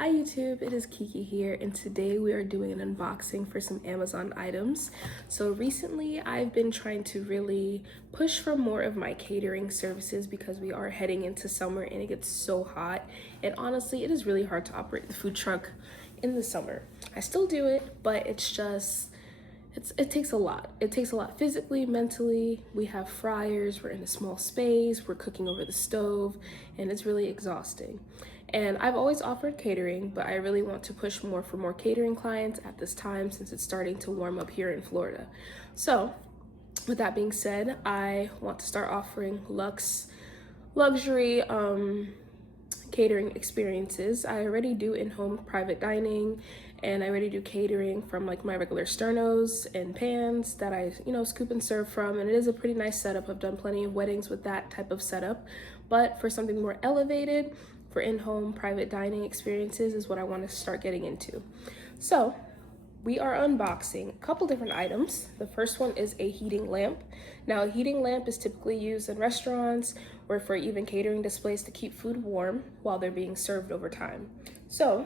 Hi YouTube, it is Kiki here, and today we are doing an unboxing for some Amazon items. So recently I've been trying to really push for more of my catering services because we are heading into summer and it gets so hot, and honestly it is really hard to operate the food truck in the summer. I still do it, but it takes a lot. It takes a lot physically, mentally. We have fryers, we're in a small space, we're cooking over the stove, and it's really exhausting. And I've always offered catering, but I really want to push more for more catering clients at this time since it's starting to warm up here in Florida. So with that being said, I want to start offering luxury catering experiences. I already do in-home private dining, and I already do catering from like my regular sternos and pans that I scoop and serve from, and it is a pretty nice setup. I've done plenty of weddings with that type of setup, but for something more elevated, for in-home private dining experiences is what I want to start getting into. So we are unboxing a couple different items. The first one is a heating lamp. Now, a heating lamp is typically used in restaurants or for even catering displays to keep food warm while they're being served over time. So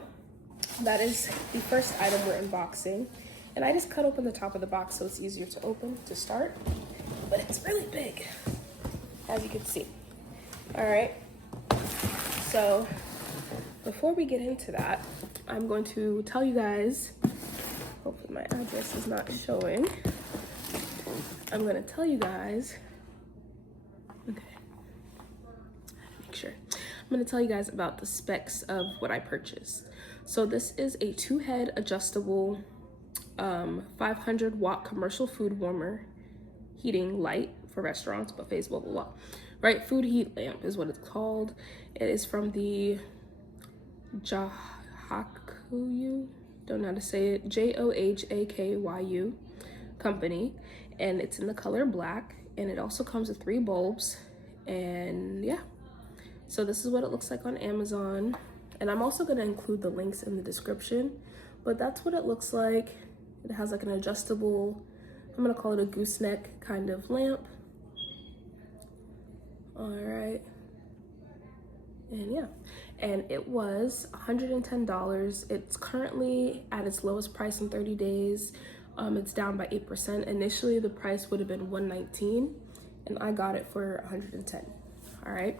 that is the first item we're unboxing. And I just cut open the top of the box so it's easier to open to start, but it's really big, as you can see. All right, so before we get into that, I'm going to tell you guys, hopefully my address is not showing. I'm going to tell you guys, okay, make sure. I'm going to tell you guys about the specs of what I purchased. So this is a 2-head adjustable 500 watt commercial food warmer heating light for restaurants, buffets, blah, blah, blah. Right, food heat lamp is what it's called. It is from the Johakyu, don't know how to say it, Johakyu company, and it's in the color black, and it also comes with 3 bulbs. And yeah, so this is what it looks like on Amazon, and I'm also going to include the links in the description, but that's what it looks like. It has like an adjustable, I'm going to call it a gooseneck kind of lamp. All right, and yeah, and it was $110. It's currently at its lowest price in 30 days. It's down by 8%. Initially the price would have been $119, and I got it for $110. All right,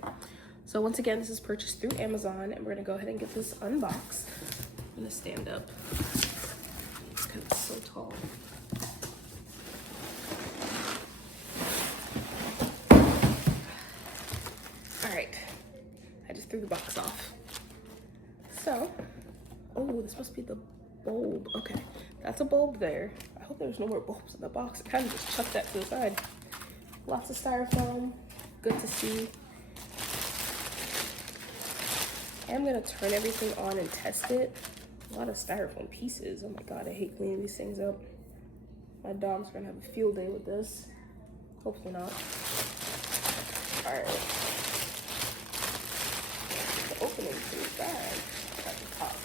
so once again, this is purchased through Amazon, and we're gonna go ahead and get this unboxed. I'm gonna stand up because it's so tall. All right, I just threw the box off. So, oh, this must be the bulb. Okay, that's a bulb there. I hope there's no more bulbs in the box. I kind of just chucked that to the side. Lots of styrofoam, good to see. I'm gonna turn everything on and test it. A lot of styrofoam pieces. Oh my God, I hate cleaning these things up. My dog's gonna have a field day with this. Hopefully not. All right. The opening to the bag at the top.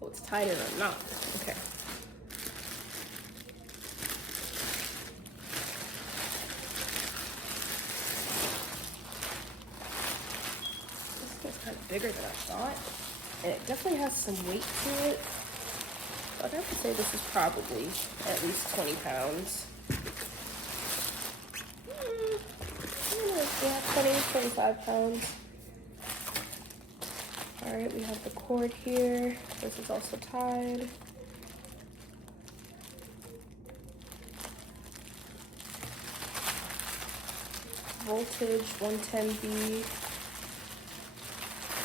Oh, it's tied in or not. Okay. It's kind of bigger than I thought, and it definitely has some weight to it. I'd have to say this is probably at least 20 pounds. Yeah, 20, 25 pounds. All right, we have the cord here. This is also tied. Voltage 110V.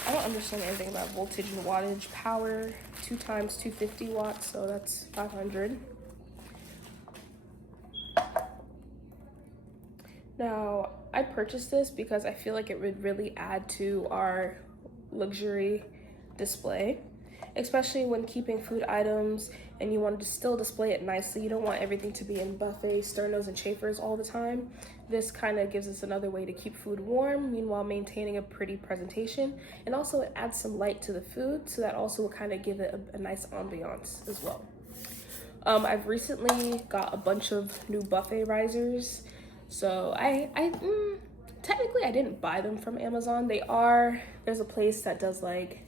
I don't understand anything about voltage and wattage. Power 2 times 250 watts, so that's 500. Now, I purchased this because I feel like it would really add to our luxury display, especially when keeping food items and you want to still display it nicely. You don't want everything to be in buffets, sternos, and chafers all the time. This kind of gives us another way to keep food warm, meanwhile maintaining a pretty presentation. And also it adds some light to the food, so that also will kind of give it a nice ambiance as well. I've recently got a bunch of new buffet risers. So technically I didn't buy them from Amazon. There's a place that does like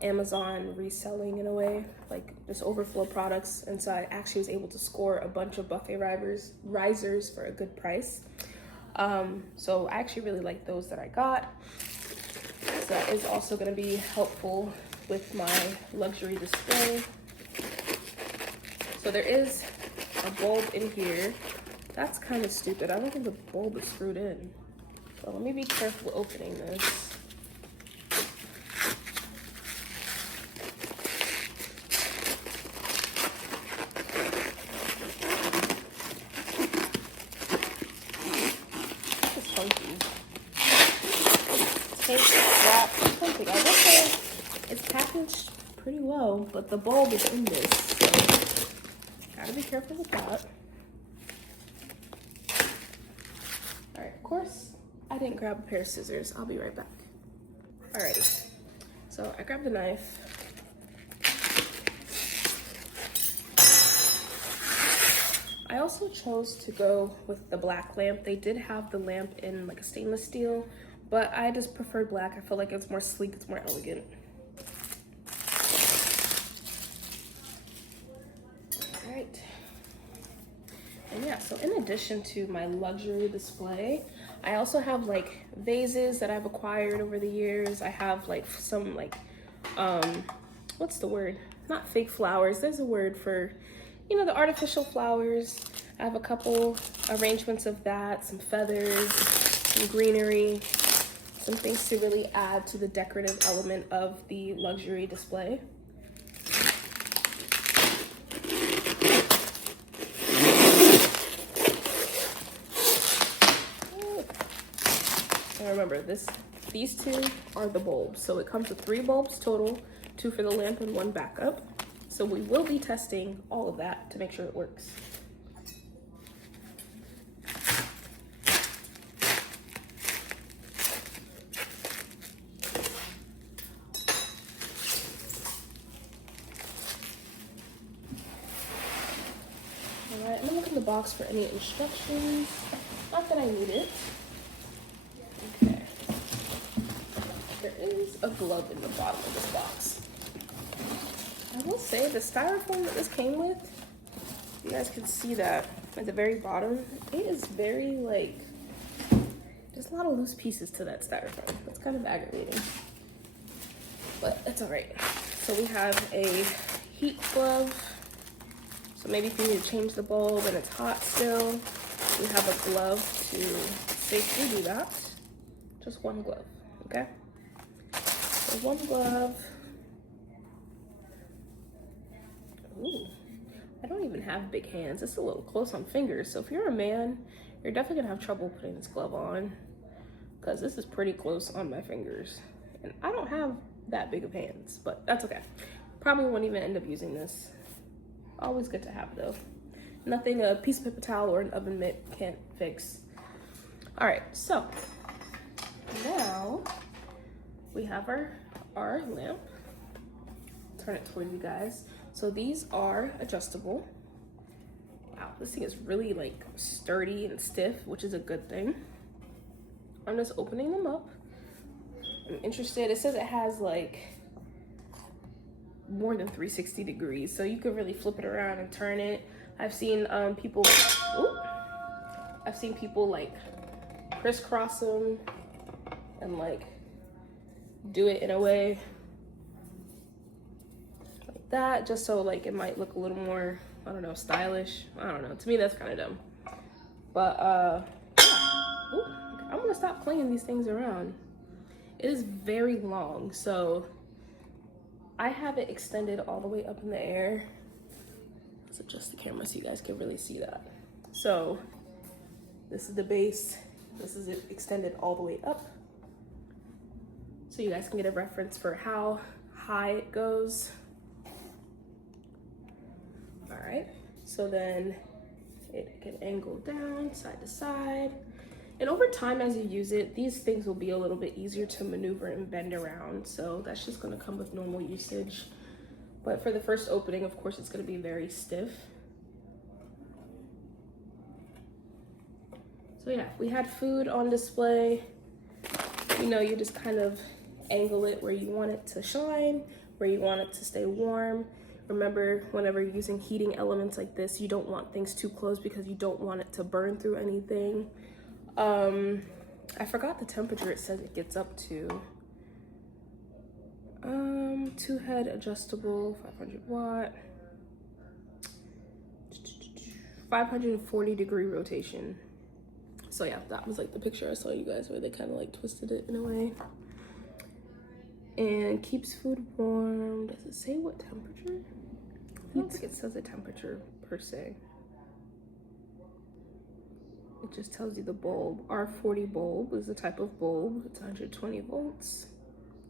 Amazon reselling in a way, like just overflow products. And so I actually was able to score a bunch of buffet risers for a good price. So I actually really like those that I got. So that is also going to be helpful with my luxury display. So there is a bulb in here. That's kind of stupid. I don't think the bulb is screwed in. So let me be careful opening this. I will say it's packaged pretty well, but the bulb is in this, so gotta be careful with that. All right, of course, I didn't grab a pair of scissors. I'll be right back. Alrighty, so I grabbed a knife. I also chose to go with the black lamp. They did have the lamp in like a stainless steel, but I just preferred black. I feel like it's more sleek, it's more elegant. All right. And yeah, so in addition to my luxury display, I also have like vases that I've acquired over the years. I have like some like, what's the word? Not fake flowers. There's a word for, you know, the artificial flowers. I have a couple arrangements of that, some feathers, some greenery, some things to really add to the decorative element of the luxury display. And remember, these two are the bulbs. So it comes with 3 bulbs total, 2 for the lamp and 1 backup. So we will be testing all of that to make sure it works. Alright, I'm gonna look in the box for any instructions. Not that I need it. Okay. There is a glove in the bottom of this box. I will say the styrofoam that this came with, you guys can see that at the very bottom, it is very like, there's a lot of loose pieces to that styrofoam. That's kind of aggravating, but it's all right. So we have a heat glove. So maybe if you need to change the bulb and it's hot still, we have a glove to safely do that. Just 1 glove, okay? So 1 glove. Ooh, I don't even have big hands. It's a little close on fingers. So if you're a man, you're definitely gonna have trouble putting this glove on because this is pretty close on my fingers. And I don't have that big of hands, but that's okay. Probably won't even end up using this. Always good to have though. Nothing a piece of paper towel or an oven mitt can't fix. All right, so now we have our lamp. Turn it toward you guys. So these are adjustable. Wow, this thing is really like sturdy and stiff, which is a good thing. I'm just opening them up. I'm interested. It says it has like more than 360 degrees, so you could really flip it around and turn it. I've seen people like crisscross them and like do it in a way like that, just so like it might look a little more, I don't know, stylish. I don't know, to me that's kind of dumb, but ooh, I'm gonna stop playing these things around. It is very long, so I have it extended all the way up in the air. Let's adjust the camera so you guys can really see that. So this is the base. This is it extended all the way up. So you guys can get a reference for how high it goes. All right, so then it can angle down side to side. And over time, as you use it, these things will be a little bit easier to maneuver and bend around. So that's just gonna come with normal usage. But for the first opening, of course, it's gonna be very stiff. So yeah, if we had food on display, you know, you just kind of angle it where you want it to shine. where you want it to stay warm. Remember, whenever you're using heating elements like this, you don't want things too close because you don't want it to burn through anything. I forgot the temperature it says it gets up to. 2-head adjustable, 500 watt, 540 degree rotation. So yeah, that was like the picture I saw you guys where they kind of like twisted it in a way. And keeps food warm. Does it say what temperature? I don't think it says a temperature per se. It just tells you the bulb. R40 bulb is the type of bulb. It's 120 volts.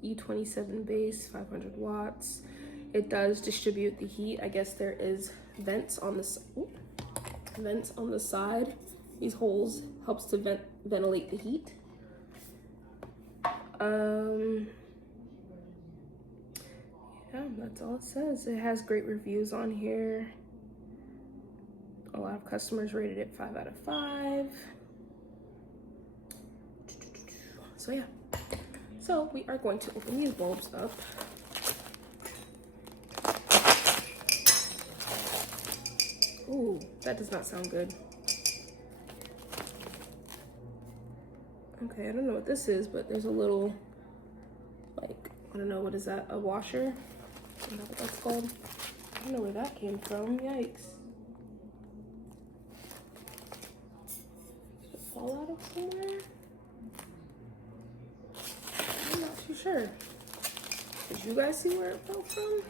E27 base, 500 watts. It does distribute the heat. I guess there is vents on the side. These holes helps to ventilate the heat. Yeah, that's all it says. It has great reviews on here. A lot of customers rated it 5 out of 5. So yeah. So we are going to open these bulbs up. Ooh, that does not sound good. Okay, I don't know what this is, but there's a little, like, I don't know, what is that? A washer? I don't know what that's called. I don't know where that came from. Yikes. Did it fall out of somewhere? I'm not too sure. Did you guys see where it fell from?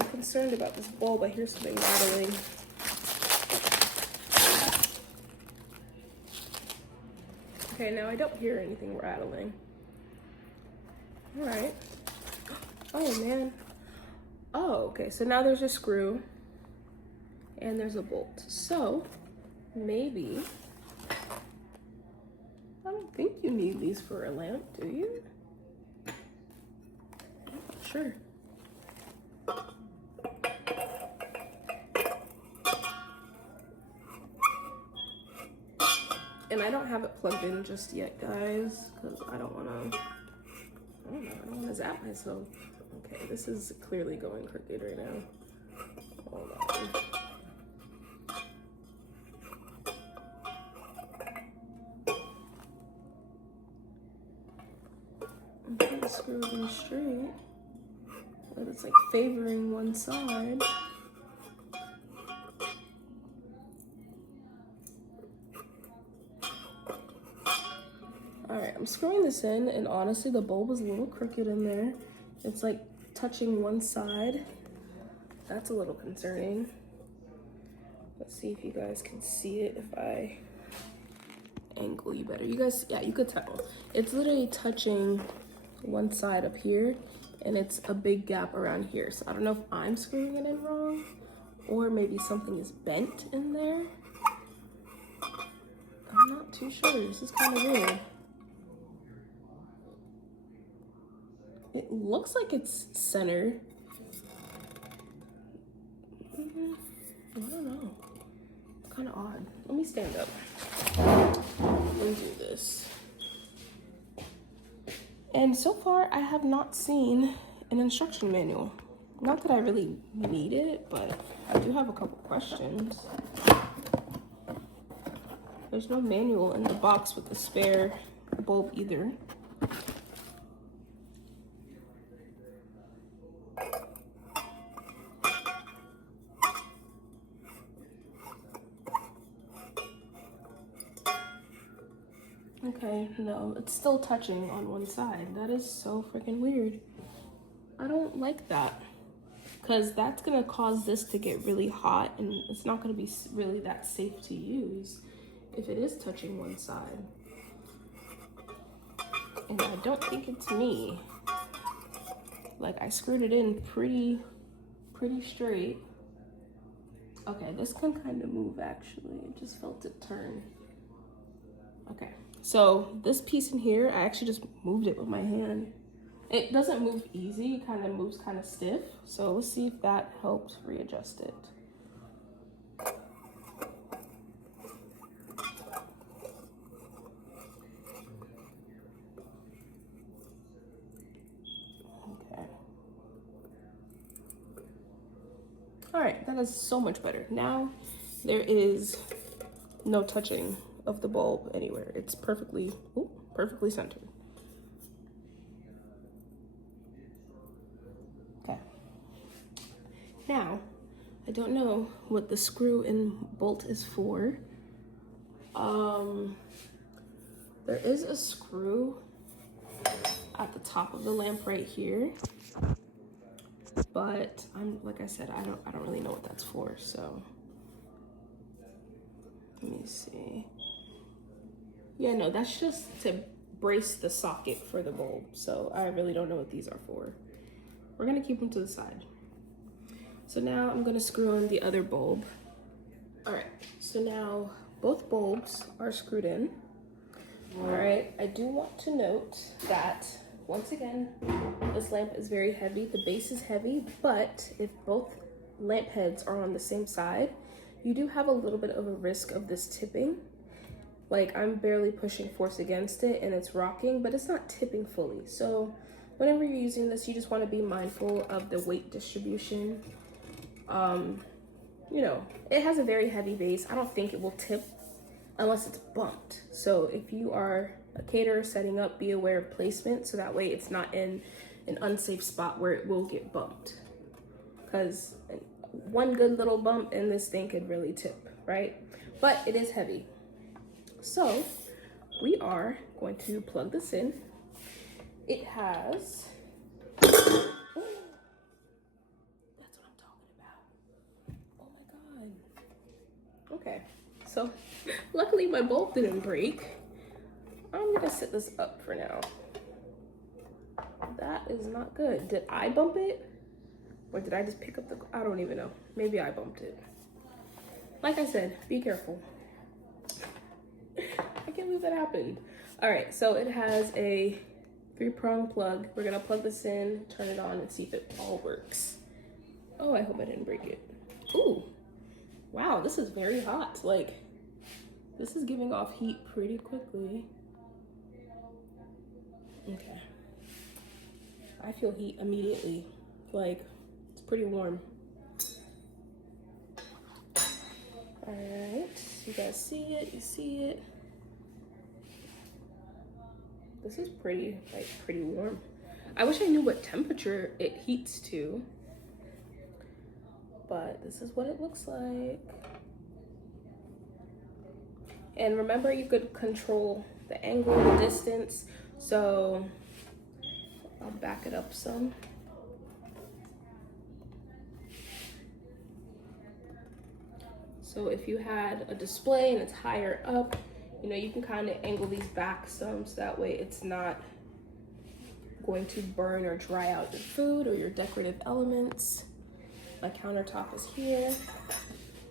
I'm concerned about this bulb. I hear something rattling. Okay, now I don't hear anything rattling. All right. Oh man. Oh, okay, so now there's a screw and there's a bolt. So maybe, I don't think you need these for a lamp, do you? I'm not sure. And I don't have it plugged in just yet, guys, because I don't want to zap myself. Okay, this is clearly going crooked right now. Hold on. I'm trying to screw them straight, but it's like favoring one side. Alright, I'm screwing this in, and honestly, the bulb is a little crooked in there. It's like touching one side. That's a little concerning. Let's see if you guys can see it if I angle you better. You guys, yeah, you could tell. It's literally touching one side up here, and it's a big gap around here. So I don't know if I'm screwing it in wrong, or maybe something is bent in there. I'm not too sure. This is kind of weird. It looks like it's centered. I don't know. It's kind of odd. Let me stand up and do this. And so far, I have not seen an instruction manual. Not that I really need it, but I do have a couple questions. There's no manual in the box with the spare bulb either. Okay, no, it's still touching on one side. That is so freaking weird. I don't like that, because that's gonna cause this to get really hot, and it's not gonna be really that safe to use if it is touching one side. And I don't think it's me. Like, I screwed it in pretty straight. Okay, this can kind of move actually. I just felt it turn. Okay, so this piece in here, I actually just moved it with my hand. It doesn't move easy, it kind of moves kind of stiff. So let's see if that helps readjust it. All right, that is so much better. Now there is no touching of the bulb anywhere. It's perfectly, ooh, perfectly centered. Okay. Now, I don't know what the screw and bolt is for. There is a screw at the top of the lamp right here, but like I said, I don't really know what that's for. So let me see. Yeah, no, that's just to brace the socket for the bulb. So I really don't know what these are for. We're gonna keep them to the side. So now I'm gonna screw in the other bulb. All right, so now both bulbs are screwed in. All right, I do want to note that, once again, this lamp is very heavy. The base is heavy, but if both lamp heads are on the same side, you do have a little bit of a risk of this tipping. Like, I'm barely pushing force against it and it's rocking, but it's not tipping fully. So whenever you're using this, you just want to be mindful of the weight distribution. You know, it has a very heavy base. I don't think it will tip unless it's bumped. So if you are a caterer setting up, be aware of placement so that way it's not in an unsafe spot where it will get bumped. Because one good little bump and this thing could really tip, right? But it is heavy. So we are going to plug this in. It has, that's what I'm talking about. Oh my God. Okay, so luckily my bulb didn't break. I'm gonna set this up for now. That is not good. Did I bump it? Or did I just pick up the, I don't even know. Maybe I bumped it. Like I said, be careful. I can't believe that happened. All right, so it has a 3-prong plug. We're gonna plug this in, turn it on, and see if it all works. Oh, I hope I didn't break it. Ooh, wow, this is very hot. Like, this is giving off heat pretty quickly. Okay. I feel heat immediately. Like, it's pretty warm. All right, you guys see it, you see it. This is pretty warm. I wish I knew what temperature it heats to, but this is what it looks like. And remember, you could control the angle, the distance. So I'll back it up some. So if you had a display and it's higher up, you know, you can kind of angle these back some so that way it's not going to burn or dry out your food or your decorative elements. My countertop is here.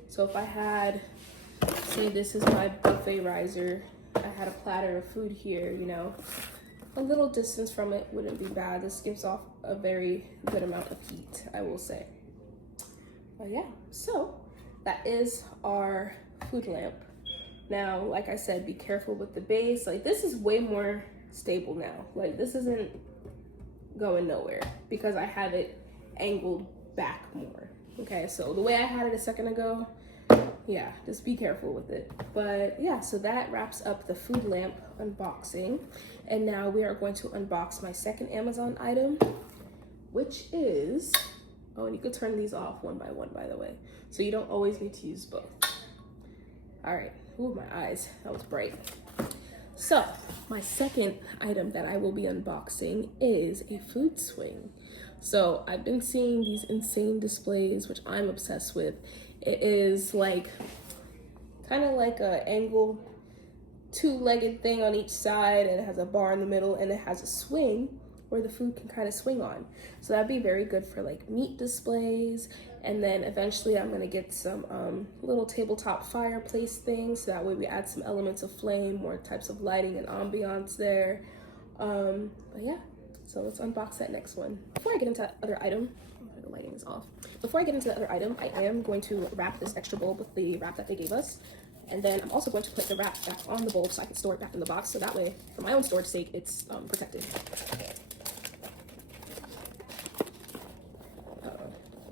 So if I had, say this is my buffet riser, I had a platter of food here, you know, a little distance from it wouldn't be bad. This gives off a very good amount of heat, I will say. But yeah, so that is our food lamp. Now, like I said, be careful with the base. Like, this is way more stable now. Like, this isn't going nowhere because I have it angled back more. Okay, so the way I had it a second ago, yeah, just be careful with it. But yeah, so that wraps up the food lamp unboxing. And now we are going to unbox my second Amazon item, which is, oh, and you could turn these off one by one, by the way. So you don't always need to use both. All right, ooh, my eyes, that was bright. So my second item that I will be unboxing is a food swing. So I've been seeing these insane displays, which I'm obsessed with. It is like, kind of like a angled 2-legged thing on each side, and it has a bar in the middle, and it has a swing where the food can kind of swing on. So that'd be very good for like meat displays. And then eventually I'm gonna get some little tabletop fireplace things, so that way we add some elements of flame, more types of lighting and ambiance there. But yeah, so let's unbox that next one. Before I get into that other item, the lighting is off. Before I get into the other item, I am going to wrap this extra bulb with the wrap that they gave us. And then I'm also going to put the wrap back on the bulb so I can store it back in the box, so that way, for my own storage sake, it's protected.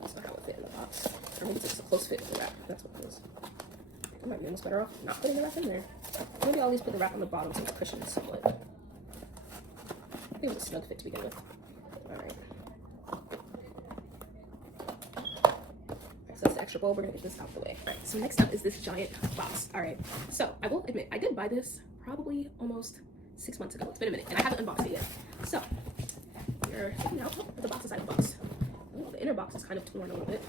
That's not how it fit in the box. I think it's a close fit for the wrap. That's what it is. I might be almost better off not putting the wrap in there. Maybe I'll at least put the wrap on the bottom so it cushions somewhat. I think it was a snug fit to begin with. Alright. So that's the extra bowl. We're gonna get this out of the way. Alright, so next up is this giant box. Alright, so I will admit, I did buy this probably almost 6 months ago. It's been a minute, and I haven't unboxed it yet. So, we're taking out the box inside the box. Oh, the inner box is kind of torn a little bit.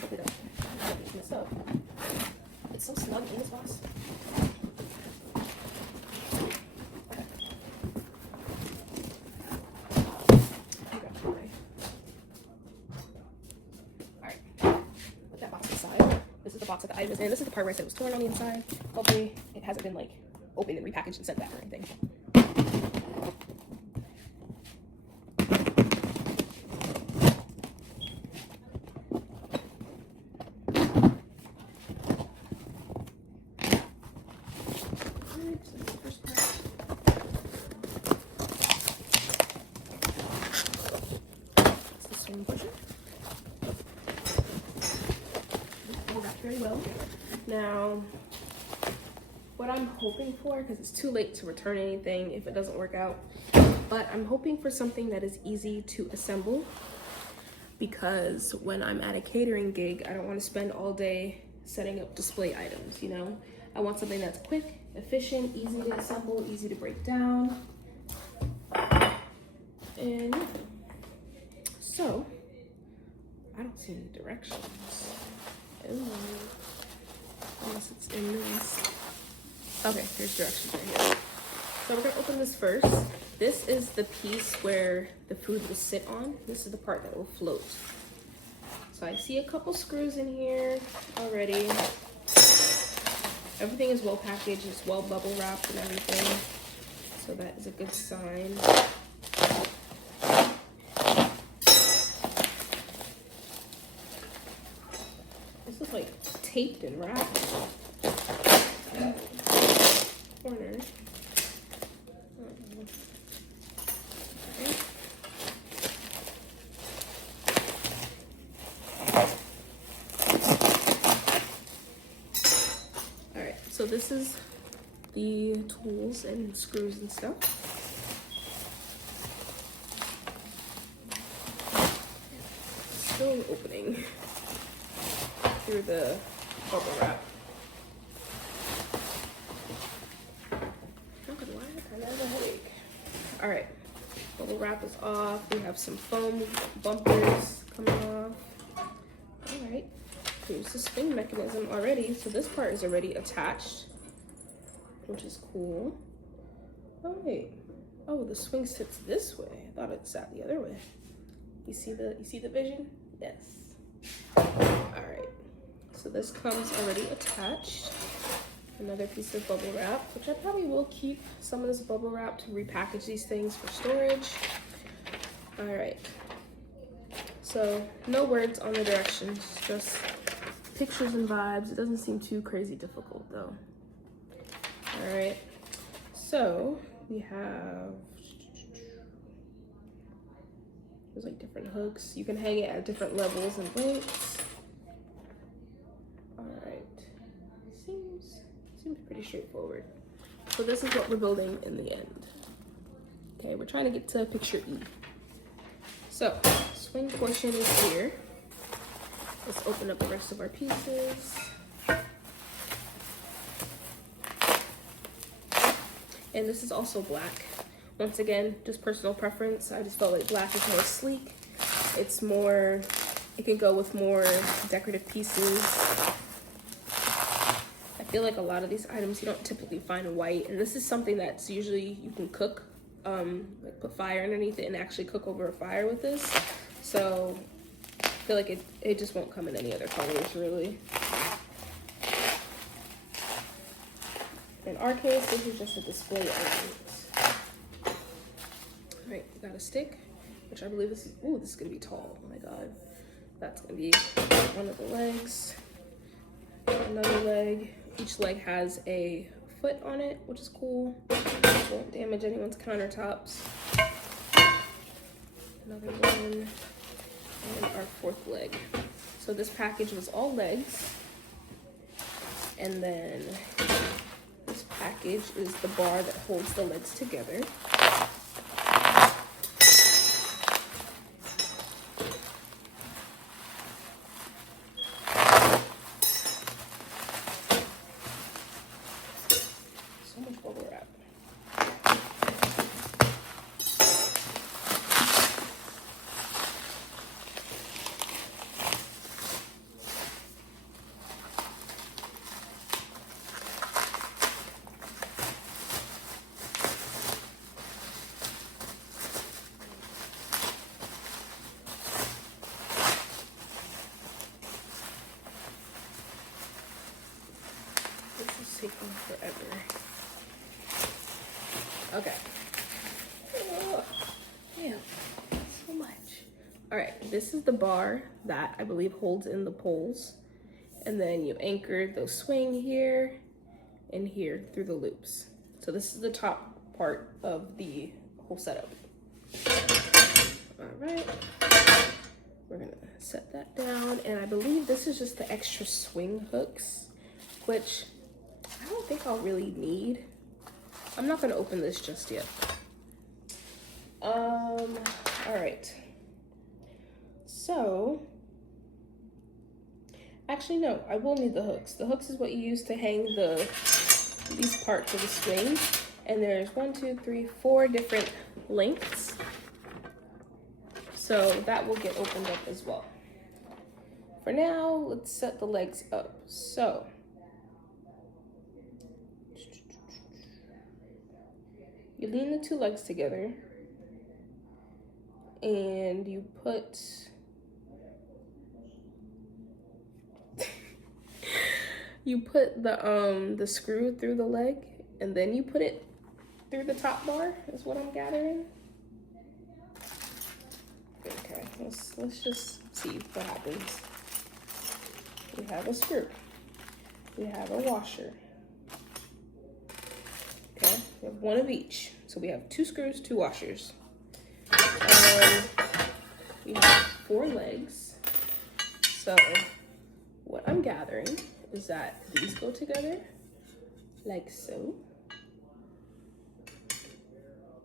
Hopefully that doesn't get messed up. It's so snug in this box. Alright, put that box aside. This is the box that the item is in. This is the part where I said it was torn on the inside. Hopefully it hasn't been like opened and repackaged and sent back or anything. Very well. Now, what I'm hoping for, because it's too late to return anything if it doesn't work out, but I'm hoping for something that is easy to assemble, because when I'm at a catering gig, I don't want to spend all day setting up display items, you know? I want something that's quick, efficient, easy to assemble, easy to break down. And yeah. So, I don't see any directions. Unless it's in this. Okay, here's directions right here. So we're gonna open this first. This is the piece where the food will sit on. This is the part that will float. So I see a couple screws in here already. Everything is well packaged, it's well bubble wrapped and everything. So that is a good sign. This is like taped and wrapped. Corner. Alright, so this is the tools and screws and stuff. Still opening through the bubble wrap. Not gonna lie, I kinda have a headache. Alright, bubble wrap is off. We have some foam bumpers coming off. Alright, here's the spring mechanism already. So this part is already attached, which is cool. Oh wait, oh, the swing sits this way. I thought it sat the other way. You see the vision? Yes. Alright. So this comes already attached. Another piece of bubble wrap, which I probably will keep some of this bubble wrap to repackage these things for storage. All right. So no words on the directions, just pictures and vibes. It doesn't seem too crazy difficult though. All right. So we have, there's like different hooks. You can hang it at different levels and lengths. Seems pretty straightforward. So this is what we're building in the end. Okay, we're trying to get to picture E. So, swing portion is here. Let's open up the rest of our pieces. And this is also black. Once again, just personal preference. I just felt like black is more sleek. It's more, it can go with more decorative pieces. I feel like a lot of these items you don't typically find white, and this is something that's usually you can cook, like put fire underneath it and actually cook over a fire with this. So I feel like it just won't come in any other colors really. In our case, this is just a display element. All right, we got a stick, which I believe this is, ooh, this is gonna be tall, oh my God. That's gonna be one of the legs, another leg. Each leg has a foot on it, which is cool. Won't damage anyone's countertops. Another one, and our fourth leg. So this package was all legs. And then this package is the bar that holds the legs together. So much bubble wrap. Taking forever. Okay. Oh, damn, so much. All right, this is the bar that I believe holds in the poles, and then you anchor the swing here and here through the loops. So this is the top part of the whole setup. All right, we're gonna set that down, and I believe this is just the extra swing hooks, which I don't think I'll really need. I'm not gonna open this just yet. All right. So, actually no, I will need the hooks. The hooks is what you use to hang these parts of the swing. And there's 1, 2, 3, 4 different lengths. So that will get opened up as well. For now, let's set the legs up. So, you lean the two legs together and you put the screw through the leg, and then you put it through the top bar is what I'm gathering. Okay, let's just see what happens. We have a screw. We have a washer. Okay, we have one of each. So we have 2 screws, 2 washers. We have 4 legs. So what I'm gathering is that these go together like so.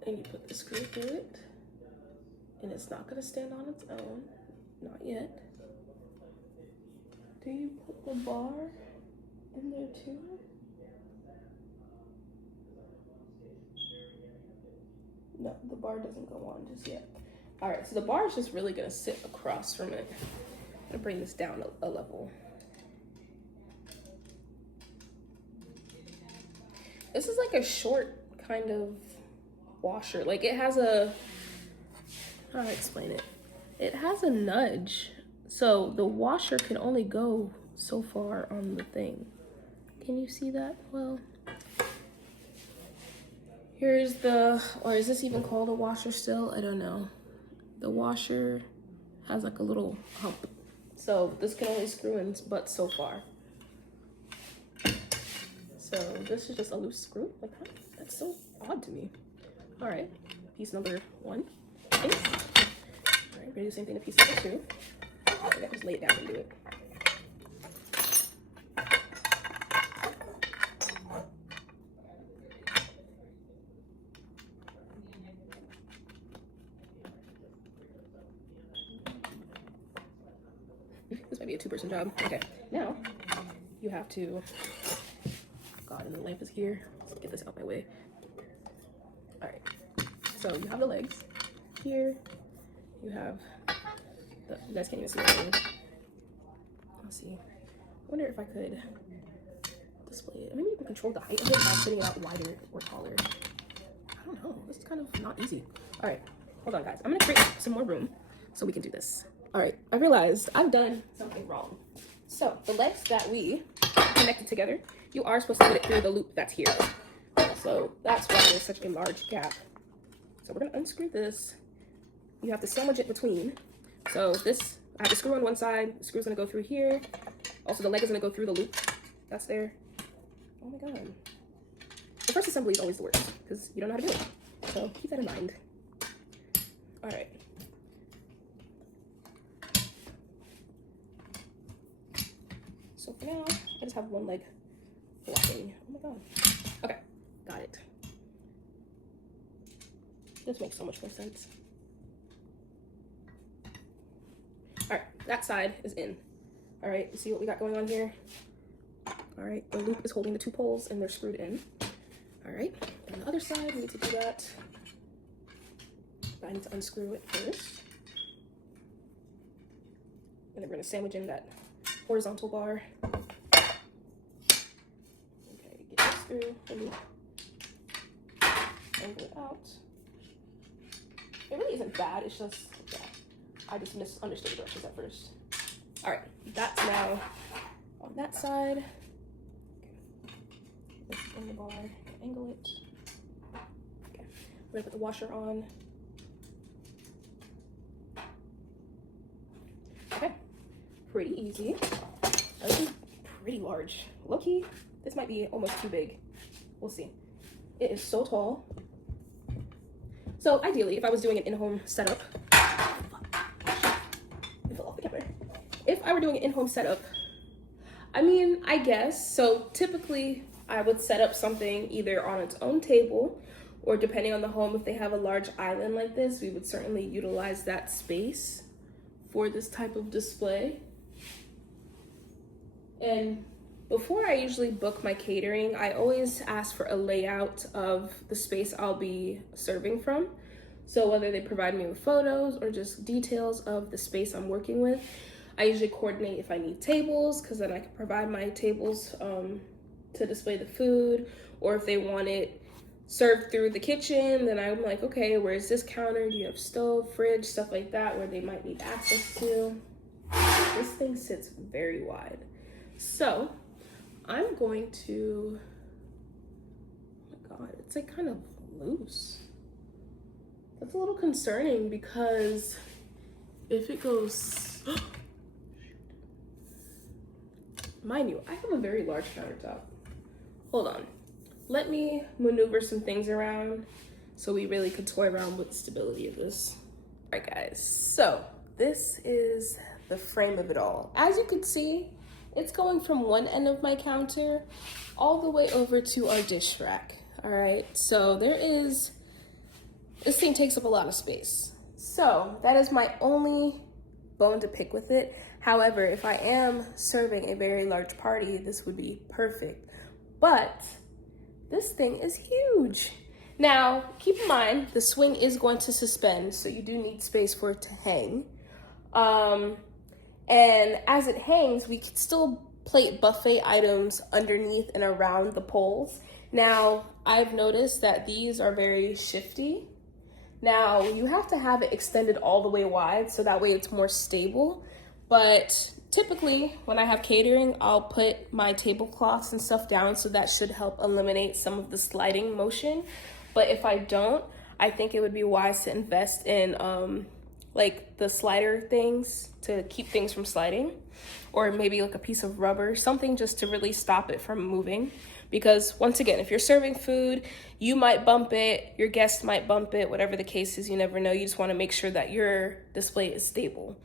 And you put the screw through it. And it's not gonna stand on its own, not yet. Do you put the bar in there too? No, the bar doesn't go on just yet. All right, so the bar is just really gonna sit across from it. I'm gonna bring this down a level. This is like a short kind of washer. Like it has a, how do I explain it? It has a nudge. So the washer can only go so far on the thing. Can you see that? Well, here's the, or is this even called a washer still? I don't know. The washer has like a little hump. So this can only screw in but so far. So this is just a loose screw. Like, huh? That's so odd to me. All right, piece number 1. Okay. All right, we're gonna do the same thing to piece number 2. I gotta just lay it down and do it. This might be a 2-person job. Okay, now you have to, God, and the lamp is here. Let's get this out my way. All right, so you have the legs here. You have the, you guys can't even see anything. Let's see. I wonder if I could display it. Maybe you can control the height of it by putting it out wider or taller. I don't know. This is kind of not easy. All right, hold on, guys. I'm gonna create some more room so we can do this. All right, I realized I've done something wrong. So the legs that we connected together, you are supposed to put it through the loop that's here. So that's why there's such a large gap. So we're gonna unscrew this. You have to sandwich it between. So this, I have the screw on one side, the screw's gonna go through here. Also the leg is gonna go through the loop that's there. Oh my God. The first assembly is always the worst because you don't know how to do it. So keep that in mind. All right. So for now, I just have one leg flopping. Oh my god. Okay, got it. This makes so much more sense. All right, that side is in. All right, you see what we got going on here? All right, the loop is holding the 2 poles and they're screwed in. All right, on the other side, we need to do that. I need to unscrew it first. And then we're gonna sandwich in that horizontal bar. Okay, get this through the loop. Angle it out. It really isn't bad, it's just, yeah, I just misunderstood the directions at first. All right, that's now on that side. Let's bring the bar, angle it. Okay, we're gonna put the washer on. Okay, pretty easy. This is pretty large. Low-key, this might be almost too big. We'll see. It is so tall. So ideally, if I was doing an in-home setup, it fell off the camera. If I were doing an in-home setup, I mean, I guess, so typically I would set up something either on its own table, or depending on the home, if they have a large island like this, we would certainly utilize that space for this type of display. And before I usually book my catering, I always ask for a layout of the space I'll be serving from. So whether they provide me with photos or just details of the space I'm working with, I usually coordinate if I need tables, because then I can provide my tables to display the food, or if they want it served through the kitchen, then I'm like, okay, where's this counter? Do you have stove, fridge, stuff like that, where they might need access to? This thing sits very wide. So I'm going to, oh my god, it's like kind of loose. That's a little concerning because if it goes, mind you, I have a very large countertop. Hold on, let me maneuver some things around so we really could toy around with the stability of this. All right guys, so this is the frame of it all. As you can see, it's going from one end of my counter all the way over to our dish rack. All right, so this thing takes up a lot of space. So that is my only bone to pick with it. However, if I am serving a very large party, this would be perfect. But this thing is huge. Now, keep in mind, the swing is going to suspend, so you do need space for it to hang. And as it hangs, we can still plate buffet items underneath and around the poles. Now, I've noticed that these are very shifty. Now, you have to have it extended all the way wide, so that way it's more stable. But typically, when I have catering, I'll put my tablecloths and stuff down, so that should help eliminate some of the sliding motion. But if I don't, I think it would be wise to invest in like the slider things to keep things from sliding, or maybe like a piece of rubber, something just to really stop it from moving. Because once again, if you're serving food, you might bump it, your guest might bump it, whatever the case is, you never know. You just want to make sure that your display is stable.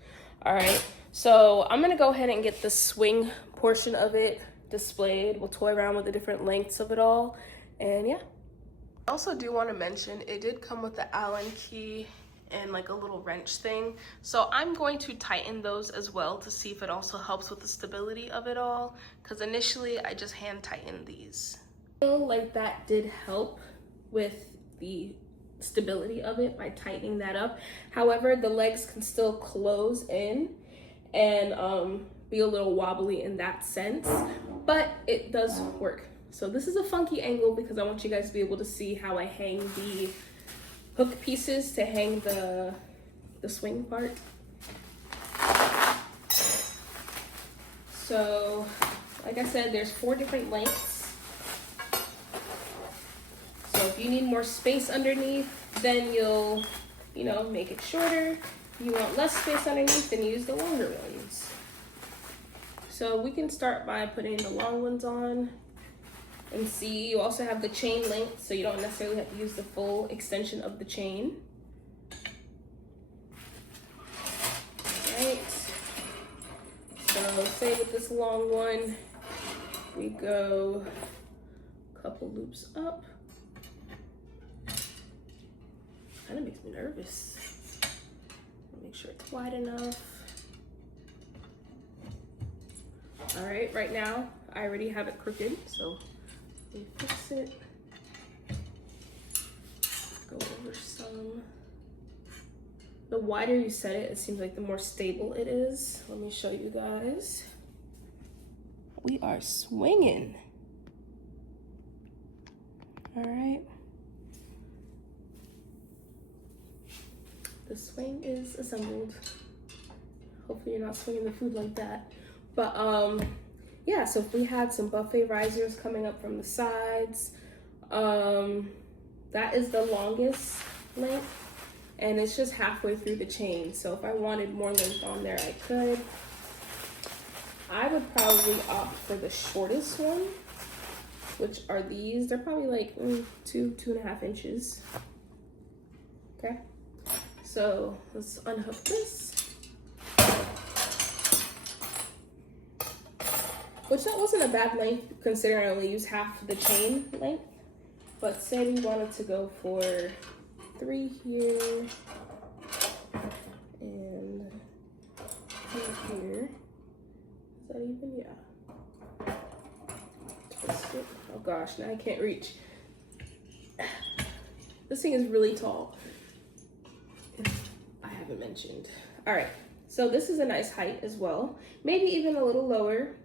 All right, so I'm gonna go ahead and get the swing portion of it displayed. We'll toy around with the different lengths of it all, and yeah. I also do want to mention, it did come with the Allen key and like a little wrench thing, so I'm going to tighten those as well to see if it also helps with the stability of it all, because initially I just hand tightened these. I feel like that did help with the stability of it by tightening that up. However, the legs can still close in and be a little wobbly in that sense, but it does work. So this is a funky angle because I want you guys to be able to see how I hang the hook pieces to hang the swing part. So like I said, there's 4 different lengths. So if you need more space underneath, then you'll, make it shorter. If you want less space underneath, then use the longer ones. So we can start by putting the long ones on. And see, you also have the chain length, so you don't necessarily have to use the full extension of the chain. Right. So say with this long one, we go a couple loops up. Kind of makes me nervous. Make sure it's wide enough. All right, right now, I already have it crooked, so let me fix it. Go over some. The wider you set it, it seems like the more stable it is. Let me show you guys. We are swinging. All right. The swing is assembled. Hopefully you're not swinging the food like that. But yeah, so if we had some buffet risers coming up from the sides, that is the longest length, and it's just halfway through the chain. So if I wanted more length on there, I could. I would probably opt for the shortest one, which are these. They're probably like 2.5 inches. Okay. So let's unhook this. Which that wasn't a bad length considering I only used half the chain length. But say we wanted to go for 3 here and 2 here. Is that even? Yeah. Twist it. Oh gosh, now I can't reach. This thing is really tall. I haven't mentioned. All right, so this is a nice height as well. Maybe even a little lower,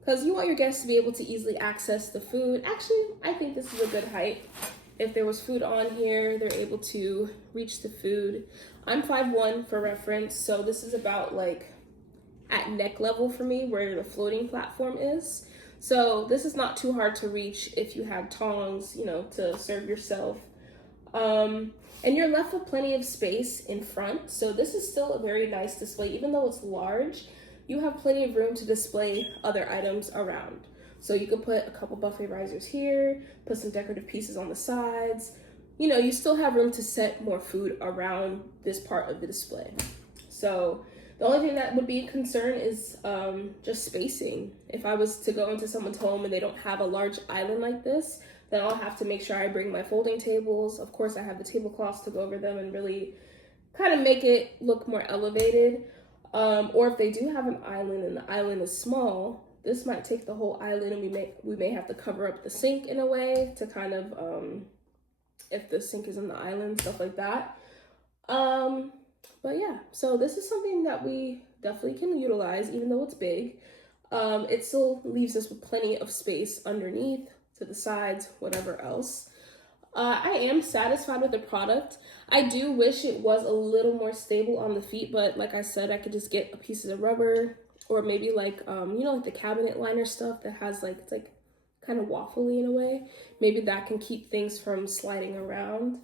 because you want your guests to be able to easily access the food. Actually, I think this is a good height. If there was food on here, they're able to reach the food. I'm 5'1" for reference, so this is about like at neck level for me where the floating platform is. So this is not too hard to reach if you had tongs, you know, to serve yourself. And you're left with plenty of space in front. So this is still a very nice display. Even though it's large, you have plenty of room to display other items around. So you could put a couple buffet risers here, put some decorative pieces on the sides. You know, you still have room to set more food around this part of the display. So the only thing that would be a concern is just spacing. If I was to go into someone's home and they don't have a large island like this, then I'll have to make sure I bring my folding tables. Of course, I have the tablecloths to go over them and really kind of make it look more elevated. Or if they do have an island and the island is small, this might take the whole island, and we may have to cover up the sink in a way to kind of, if the sink is in the island, stuff like that. But yeah, so this is something that we definitely can utilize, even though it's big. It still leaves us with plenty of space underneath, to the sides, whatever else. I am satisfied with the product. I do wish it was a little more stable on the feet, but like I said, I could just get a piece of rubber, or maybe like, you know, like the cabinet liner stuff that has like, it's like kind of waffly in a way. Maybe that can keep things from sliding around.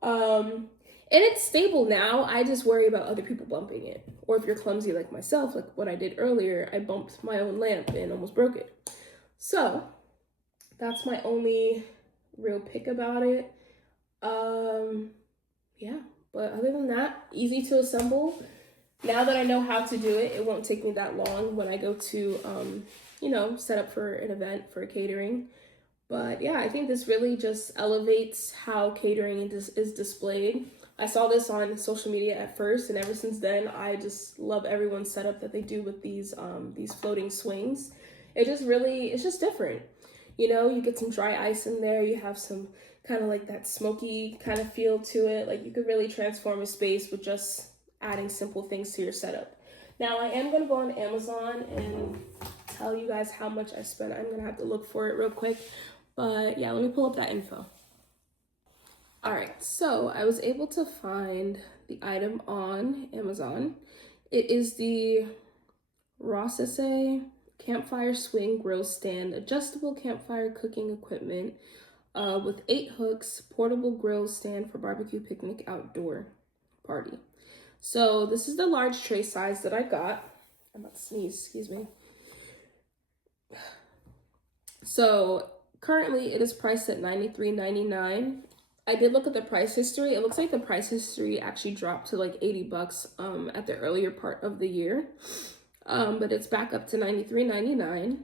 And it's stable now. I just worry about other people bumping it. Or if you're clumsy like myself, like what I did earlier, I bumped my own lamp and almost broke it. So that's my only real pick about it. Yeah, but other than that, easy to assemble. Now that I know how to do it, it won't take me that long when I go to, you know, set up for an event for catering. But yeah, I think this really just elevates how catering is displayed. I saw this on social media at first, and ever since then, I just love everyone's setup that they do with these floating swings. It's just different. You know, you get some dry ice in there, you have some kind of like that smoky kind of feel to it. Like you could really transform a space with just adding simple things to your setup. Now I am gonna go on Amazon and tell you guys how much I spent. I'm gonna have to look for it real quick, but yeah, let me pull up that info. All right, so I was able to find the item on Amazon. It is the Rossese Campfire Swing Grill Stand, adjustable campfire cooking equipment with 8 hooks, portable grill stand for barbecue picnic outdoor party. So this is the large tray size that I got. I'm about to sneeze, excuse me. So currently it is priced at $93.99. I did look at the price history. It looks like the price history actually dropped to like $80 at the earlier part of the year. but it's back up to $93.99.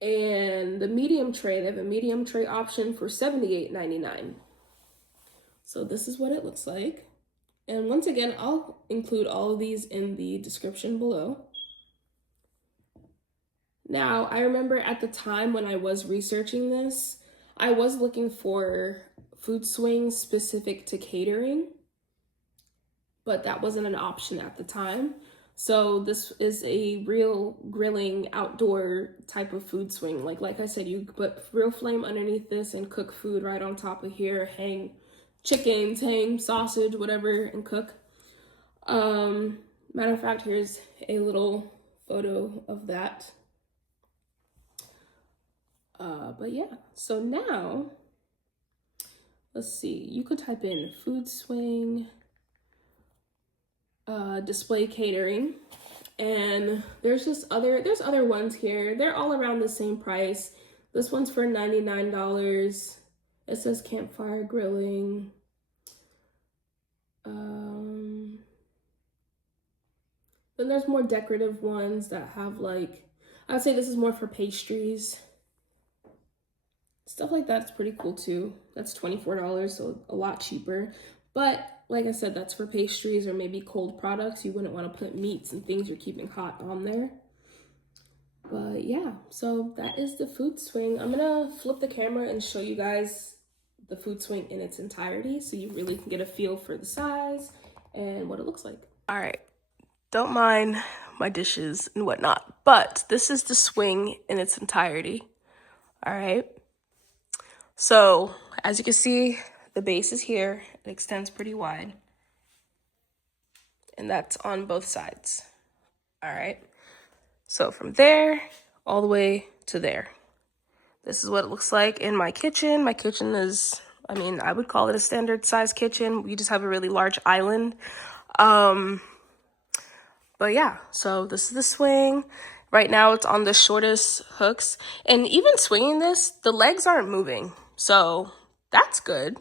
And the medium tray, they have a medium tray option for $78.99. So this is what it looks like. And once again, I'll include all of these in the description below. Now, I remember at the time when I was researching this, I was looking for food swings specific to catering, but that wasn't an option at the time. So this is a real grilling outdoor type of food swing. Like I said, you put real flame underneath this and cook food right on top of here, hang chickens, hang sausage, whatever, and cook. Matter of fact, here's a little photo of that. But yeah, so now, let's see, you could type in food swing, display catering, and there's other ones here. They're all around the same price. This one's for $99. It says campfire grilling. Then there's more decorative ones that have I'd say this is more for pastries. Stuff like that's pretty cool too. That's $24, so a lot cheaper. But like I said, that's for pastries or maybe cold products. You wouldn't want to put meats and things you're keeping hot on there. But yeah, so that is the food swing. I'm gonna flip the camera and show you guys the food swing in its entirety so you really can get a feel for the size and what it looks like. All right, don't mind my dishes and whatnot, but this is the swing in its entirety. All right. So as you can see, the base is here. It extends pretty wide. And that's on both sides. All right. So from there all the way to there. This is what it looks like in my kitchen. My kitchen is, I would call it a standard size kitchen. We just have a really large island. But yeah, so this is the swing. Right now it's on the shortest hooks. And even swinging this, the legs aren't moving. So that's good.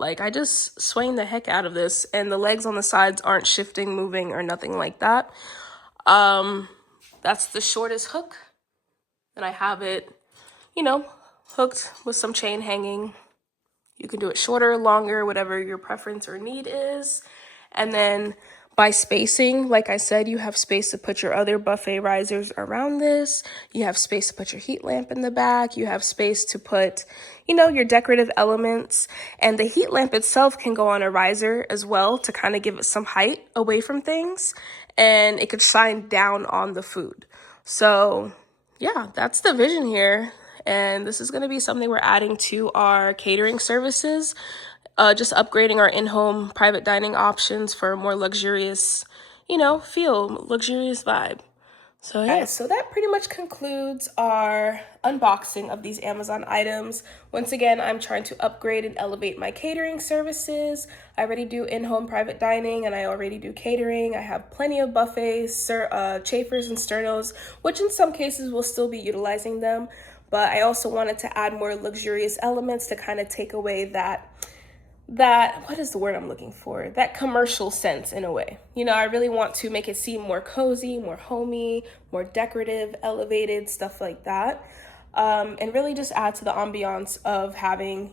I just swing the heck out of this and the legs on the sides aren't shifting, moving, or nothing like that. That's the shortest hook. And I have it, hooked with some chain hanging. You can do it shorter, longer, whatever your preference or need is. And then by spacing, like I said, you have space to put your other buffet risers around this. You have space to put your heat lamp in the back. You have space to put, your decorative elements. And the heat lamp itself can go on a riser as well to kind of give it some height away from things. And it could shine down on the food. So yeah, that's the vision here. And this is going to be something we're adding to our catering services. Just upgrading our in-home private dining options for a more luxurious, luxurious vibe. So yeah. Guys, so that pretty much concludes our unboxing of these Amazon items. Once again, I'm trying to upgrade and elevate my catering services. I already do in-home private dining and I already do catering. I have plenty of buffets, chafers and sternos, which in some cases will still be utilizing them. But I also wanted to add more luxurious elements to kind of take away that what is the word I'm looking for? That commercial sense in a way. I really want to make it seem more cozy, more homey, more decorative, elevated, stuff like that. And really just add to the ambiance of having,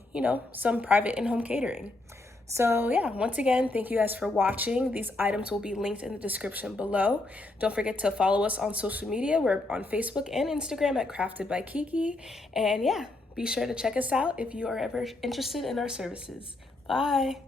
some private in-home catering. So yeah, once again, thank you guys for watching. These items will be linked in the description below. Don't forget to follow us on social media. We're on Facebook and Instagram at Krafted by Kiki. And yeah, be sure to check us out if you are ever interested in our services. Bye.